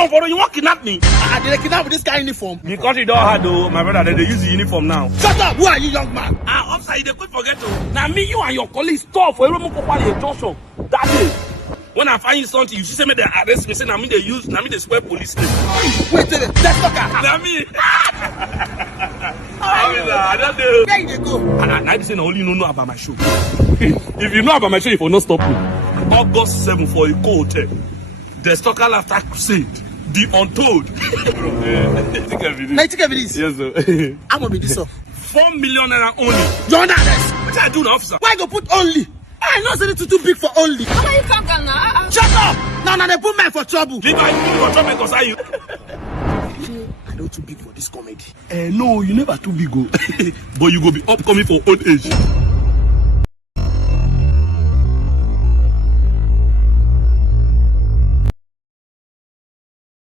on for you want kidnap me? Did they kidnap with this guy uniform? Because you don't have though, my brother, they use the uniform now. Shut up! Who are you, young man? Officer, you quick forget to. Now me, you and your colleagues stop for Eromo Kopali junction that day. When I find something, you say me they arrest me, say now me they swear police name. Wait, let's talk. Now me. I don't know. Where you go? And I say I only know about my show. If you know about my show, if you not stop me. August 7 for a hotel. The Stalker Laughter Crusade. The Untold. Take evidence. Yes, sir. I'm gonna be this up. 4 million naira only. You're under arrest. What I do, the officer? Why go put only? I know it's too big for only. How are you come now? Shut up! Now they put me for trouble. Leave my for trouble because I you. I know too big for this comedy. No, you never too big, go. But you go be upcoming for old age.